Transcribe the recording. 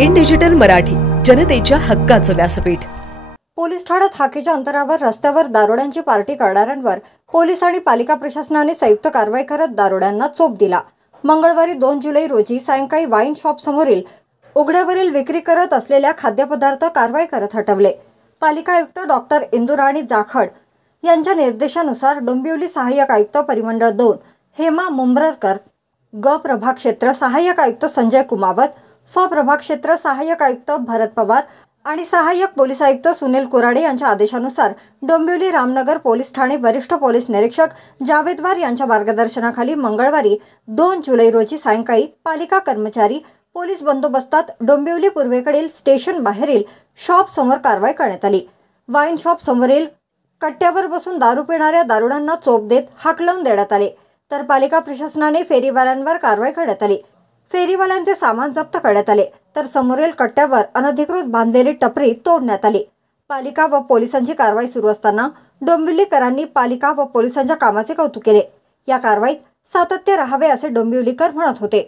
In digital Marathi, जनतेच्या हक्काचं व्यासपीठ। पोलीस ठाण्यात हाकेच्या अंतरावर रस्त्यावर दारुड्यांची पार्टी करणाऱ्यांवर पोलीस आणि पालिका प्रशासनाने संयुक्त कारवाई करत दारुड्यांना चोप दिला। मंगळवारी 2 जुलै रोजी सायंकाळी वाईन शॉप समोरील उघड्यावरील विक्री करत असलेल्या खाद्यपदार्थ कारवाई करत हटवले। पालिका आयुक्त डॉक्टर इंदुराणी जाखड यांच्या निर्देशानुसार डोंबिवली सहाय्यक आयुक्त परिमंडळ 2 हेमा मुंब्रकर, ग प्रभाग क्षेत्र सहाय्यक आयुक्त संजय कुमावत, फ प्रभाग क्षेत्र सहाय्यक आयुक्त भरत पवार आणि सहाय्यक पोलीस आयुक्त सुनील कुराडे यांच्या आदेशानुसार डोंबिवली रामनगर पोलीस ठाणे वरिष्ठ पोलीस निरीक्षक जावेदवार यांच्या मार्गदर्शनाखाली मंगळवारी 2 जुलै रोजी सायंकाळी पालिका कर्मचारी पोलीस बंदोबस्तात डोंबिवली पूर्वेकडील स्टेशन बाहेरील शॉप समोर कारवाई करण्यात आली। वाईन शॉप समोरील कट्ट्यावर बसून दारू पिणाऱ्या दारुड्यांना चोप देत हाकलवून देण्यात आले, तर पालिका प्रशासनाने फेरीवाल्यांवर कारवाई करण्यात आली। फेरीवाल्यांचे सामान जप्त करण्यात आले, तर समोरील कट्ट्यावर अनधिकृत बांधलेली टपरी तोडण्यात आली। पालिका व पोलिसांची कारवाई सुरू असताना डोंबिवलीकरांनी पालिका व पोलिसांच्या कामाचे कौतुक केले। या कारवाईत सातत्य राहावे असे डोंबिवलीकर म्हणत होते।